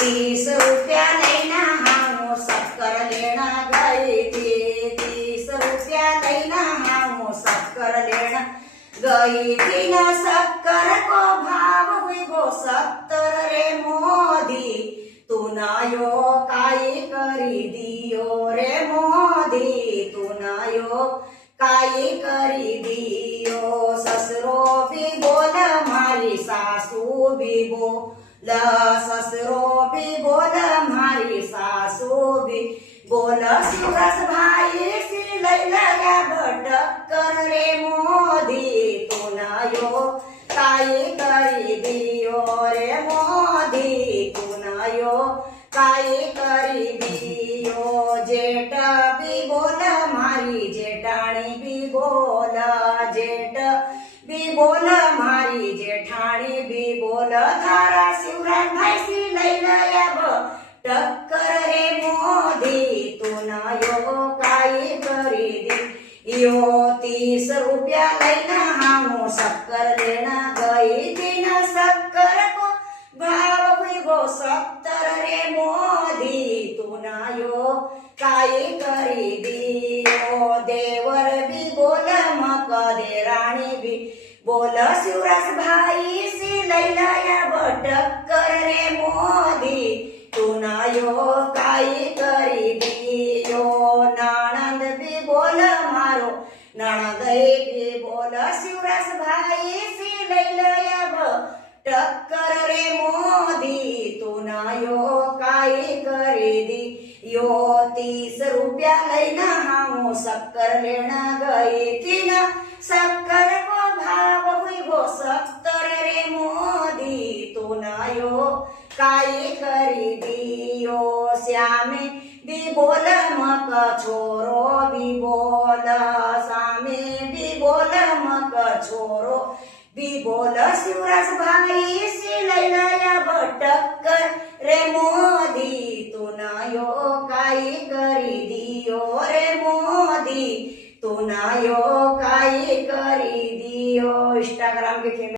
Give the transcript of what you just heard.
₹30 લઈને હાઉ શક્કર લેણ ગઈ હતી। ₹30 લઈને હાઉ શક્કર લેણ गई थी न शक्कर को भाव हुई 70 रे मोदी तू नायो काई करी दियो रे मोदी तू नायो काई करी दियो। ससरो भी बोल मारी सासू भी बोल ससरो भी बोल मारी सासू भी बोल सुरस भाई सी लई लगा भटक्कर रे मोदी तू नायो काई करी दियो रे मोदी तू नायो काई करी दियो। जेठ भी बोल मारी जेठाणी भी बोल जेठ भी बोल मारी जेठाणी भी बोल थारा शिवराज भाई सी लई लया टक्कर रे मोदी तू नायो काई करी दियो। ₹30 લઈને હાઉ શક્કર લેણ ગઈ थी न शक्कर को भाव हुई 70 रे मोदी तू नायो काई करी दियो। देवर भी बोल मक देराणी भी बोल शिवराज भाई सी लई लया टक्कर रे मोदी तू नायो काई करी दियो। नणंद भी बोल मारो नणंदई भी बोल शिवराज भाई सी लई लया टक्कर रे मोदी तू नायो काई करी दियो। ₹30 લઈને હાઉ શક્કર લેણ ગઈ थी न शक्कर को भाव हुई 70 रे मोदी तू नायो काई करी दियो। श्यामे भी बोल मक छोरो भी बोल सामे भी बोल मक छोरो भी बोल शिवराज भाई सी लई लया टक्कर रे मोदी तू नायो काई करी दियो रे मोदी तू नायो काई करी दियो। इंस्टाग्राम के